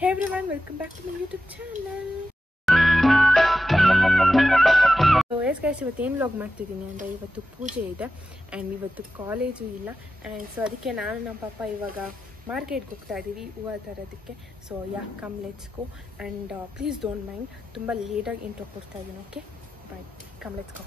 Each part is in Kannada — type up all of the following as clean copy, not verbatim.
Hey everyone, welcome back to my YouTube channel. So yes guys, ಇವತ್ತು ಏನು ವ್ಲಾಗ್ ಮಾಡ್ತಿದ್ದೀನಿ ಅಂದರೆ ಇವತ್ತು ಪೂಜೆ ಇದೆ ಆ್ಯಂಡ್ ಇವತ್ತು ಕಾಲೇಜು ಇಲ್ಲ ಆ್ಯಂಡ್ ಸೊ ಅದಕ್ಕೆ ನಾನು ನಮ್ಮ ಪಾಪ ಇವಾಗ ಮಾರ್ಕೆಟ್ಗೆ ಹೋಗ್ತಾ ಇದ್ದೀವಿ ಹೂವು ತರೋದಕ್ಕೆ. So come let's go and please don't mind, ತುಂಬ ಲೇಟಾಗಿ ಇಂಟ್ರೋ ಕೊಡ್ತಾ ಇದ್ದೀನಿ. Okay bye, come let's go.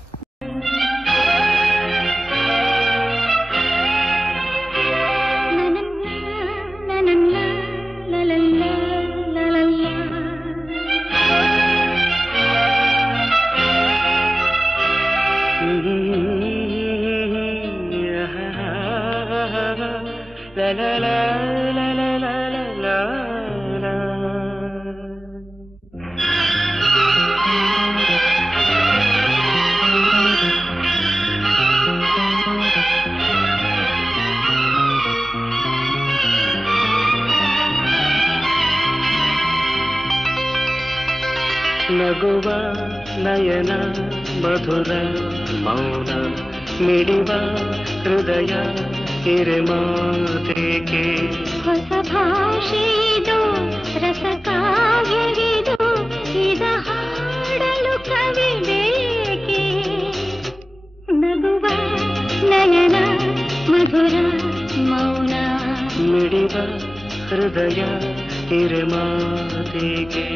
ನಗುವ ನಯನ ಮಧುರ ಮೌನ ಮಿಡಿವ ಹೃದಯ ಹಿರೇಮಾತೆಗೆ ಹೊಸ ಭಾಷೆದು ರಸ ಕಾವ್ಯವಿದು ಇದ ಹಾಡಲು ಕವಿ ಬೇಕೆ. ನಗುವ ನಯನ ಮಧುರ ಮೌನ ಮಿಡಿವ ಹೃದಯ ಹಿರೇಮಾತೆಗೆ.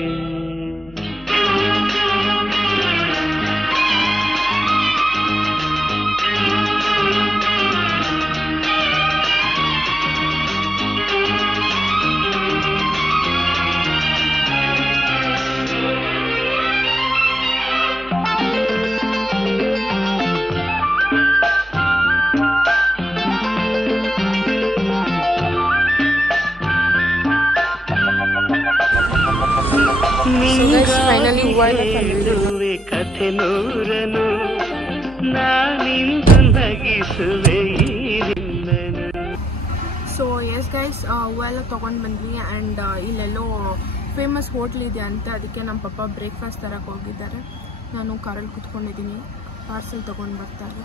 ಹೇಳುವೆ ಕಥೆ ನೂರನು ನಾನಿಂದು ನಗಿಸುವೆ ನಿನ್ನನು. ಸೊ ಎಸ್ ಗೈಸ್, ಹೂವೆಲ್ಲ ತೊಗೊಂಡು ಬಂದ್ವಿ ಆ್ಯಂಡ್ ಇಲ್ಲೆಲ್ಲೋ ಫೇಮಸ್ ಹೋಟ್ಲ್ ಇದೆ ಅಂತ, ಅದಕ್ಕೆ ನಮ್ಮ ಪಪ್ಪ ಬ್ರೇಕ್ಫಾಸ್ಟ್ ತರಕ್ಕೆ ಹೋಗಿದ್ದಾರೆ. ನಾನು ಕಾರಲ್ಲಿ ಕೂತ್ಕೊಂಡಿದ್ದೀನಿ, ಪಾರ್ಸಲ್ ತೊಗೊಂಡು ಬರ್ತಾರೆ.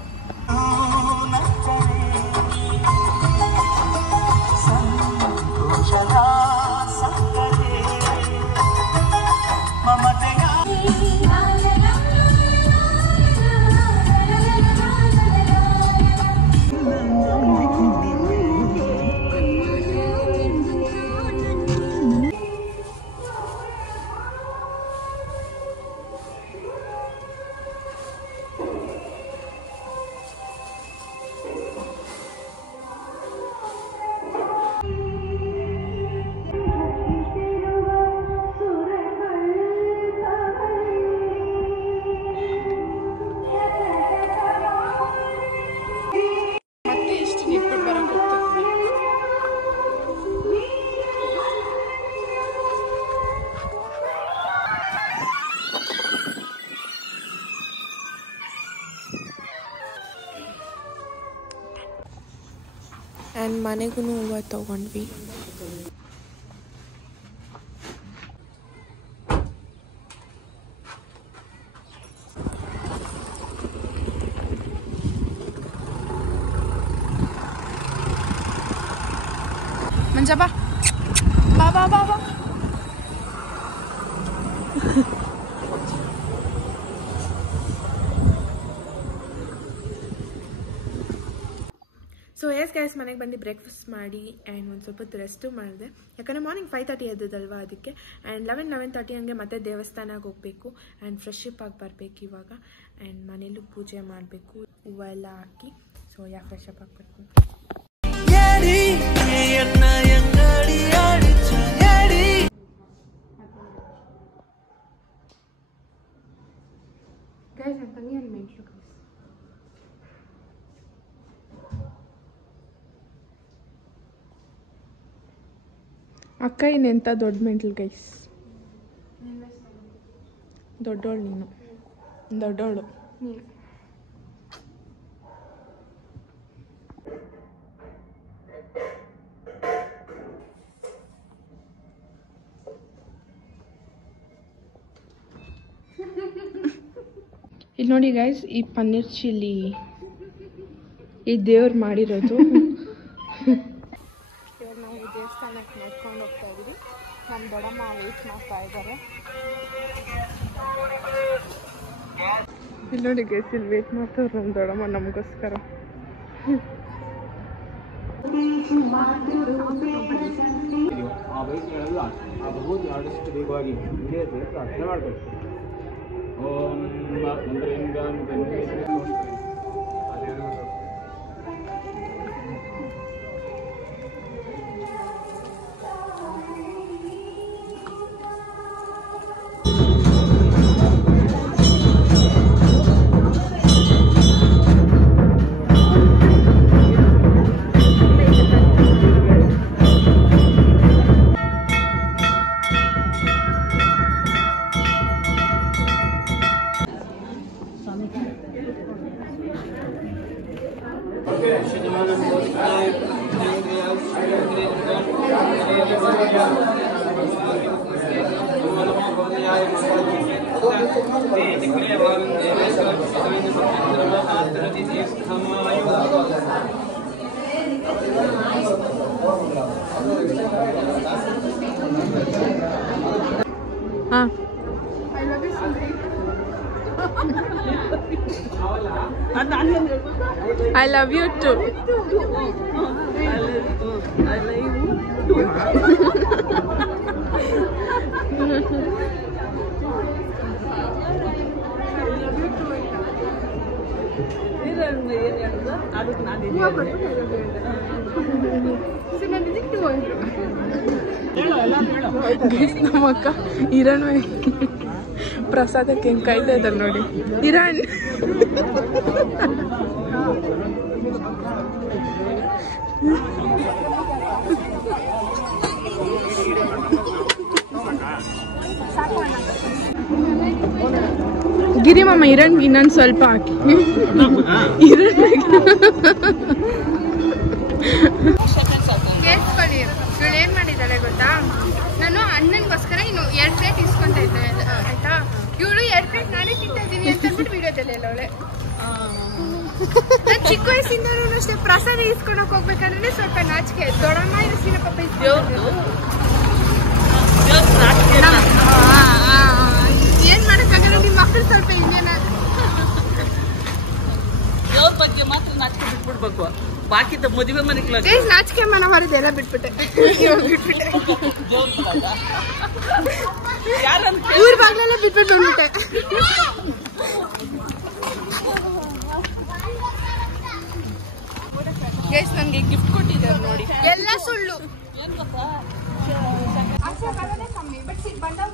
ಆ್ಯಂಡ್ ಮನೆಗೂ ಹೂವು ತೊಗೊಂಡ್ವಿ. ಮಂಜ ಬಾ ಬಾ ಬಾ ಬಾ ಬಾ. ಸೊ ಎಸ್ ಗೈಸ್, ಮನೆಗೆ ಬಂದು ಬ್ರೇಕ್ಫಾಸ್ಟ್ ಮಾಡಿ ಆ್ಯಂಡ್ ಒಂದು ಸ್ವಲ್ಪ ಹೊತ್ತು ರೆಸ್ಟು ಮಾಡಿದೆ, ಯಾಕಂದರೆ ಮಾರ್ನಿಂಗ್ 5:30 ಎದ್ದದಲ್ವ ಅದಕ್ಕೆ. ಆ್ಯಂಡ್ 11:30 ಹಂಗೆ ಮತ್ತೆ ದೇವಸ್ಥಾನಕ್ಕೆ ಹೋಗಬೇಕು ಆ್ಯಂಡ್ ಫ್ರೆಶ್ ಅಪ್ ಆಗಿ ಬರಬೇಕು ಇವಾಗ. ಆ್ಯಂಡ್ ಮನೇಲೂ ಪೂಜೆ ಮಾಡಬೇಕು, ಹೂವು ಎಲ್ಲ ಹಾಕಿ. ಸೊ ಫ್ರೆಶ್ ಅಪ್ ಆಗಬೇಕು. ಗೈಸ್ ನನ್ನ ತಂಗಿ ಅಲ್ಲಿ ಮೆಂಟ್ಲು ಗೈಸ್. ಅಕ್ಕ ಇನ್ನೆಂಥ ದೊಡ್ಡ ಮೆಂಟ್ಲು ಗೈಸ್. ದೊಡ್ಡೋಳು ನೀನು, ದೊಡ್ಡೋಳು ನೀನು. ಇಲ್ಲಿ ನೋಡಿ ಗೈಸ್, ಈ ಪನ್ನೀರ್ ಚಿಲ್ಲಿ ಈ ದೇವ್ರು ಮಾಡಿರೋದು. ಇವಾಗ ನಾವು ದೇವಸ್ಥಾನಕ್ಕೆ ನಡ್ಕೊಂಡು ಹೋಗ್ತಾ ಇದ್ದೀವಿ. ನಮ್ಮ ದೊಡ್ಡಮ್ಮ ವೇಟ್ ಮಾಡ್ತಾ ಇದ್ದಾರೆ. ಇಲ್ಲಿ ನೋಡಿ ಗೈಸ್, ಇಲ್ಲಿ ವೇಟ್ ಮಾಡ್ತಾರೆ ನಮ್ಮ ದೊಡ್ಡಮ್ಮ ನಮಗೋಸ್ಕರ. I love you too. I love you too. ನಮ್ಮ ಅಕ್ಕ ಇರಣ್ ಪ್ರಸಾದಕ್ಕೆ ಹೆಂಗೆ ಕಾಯ್ತಾ ಇದ್ದಾರೆ ನೋಡಿ. ಇರಣ್ ಗಿರಿ ಮಾಮ ಇರಣ್ಗೆ ಇನ್ನೊಂದು ಸ್ವಲ್ಪ ಹಾಕಿ. ಕೇಳಿಸ್ಕೊಳ್ಳಿ, ಇವಳು ಏನು ಮಾಡಿದ್ದಾಳೆ ಗೊತ್ತಾ, ನಾನು ಅಣ್ಣನಿಗೋಸ್ಕರ ಇನ್ನು 2 ಪ್ಲೇಟ್ ಇಸ್ಕೊಂತ ಇದ್ದೆ ಆಯ್ತಾ. ಇವಳು 2 ಪ್ಲೇಟ್ ನಾನೇ ತಿಂತಾ ಇದ್ದೀನಿ ಅಂತ ಅಂದ್ಬಿಟ್ಟು ವಿಡಿಯೋದಲ್ಲಿ ಎಲ್ಲ ಅವಳೆ. ನಾನು ಚಿಕ್ಕ ವಯಸ್ಸಿಂದನೂ ಅಷ್ಟೇ ಪ್ರಸಾದ ಇಸ್ಕೊಳಕ್ ಹೋಗ್ಬೇಕಂದ್ರೆ ಸ್ವಲ್ಪ ನಾಚಿಕೆ. ದೊಡ್ಡಮ್ಮ ಇರಿಸಿನ ಪಾಪ ಏನ್ ಮಾಡಕ್ಕಾಗಲ್ಲ, ನಿಮ್ಮ ಮಕ್ಕಳು ಸ್ವಲ್ಪ ಹಿಂಗೇನ ಬಗ್ಗೆ ಮಾತ್ರ ನಾಚಿಕೆ ಬಿಟ್ಬಿಡ್ಬೇಕು. ಬಾಕಿದ ಮದುವೆ ಮನೆಗೆ ನಾಚಿಕೆ ಮನವರದು ಎಲ್ಲ ಬಿಟ್ಬಿಟ್ಟೆ. ಊರ್ ಬಾಗ್ಲೆಲ್ಲ ಬಿಟ್ಬಿಟ್ಟು ಬಂದ್ಬಿಟ್ಟೆ. ಗೈಸ್ ನನಗೆ ಗಿಫ್ಟ್ ಕೊಟ್ಟಿದ್ದಾರೆ ನೋಡಿ, ಎಲ್ಲ ಸುಳ್ಳು. ಏನ್ ಗೊತ್ತಾ, ಕಮ್ಮಿ ಬಟ್ ಬಂದಾಗ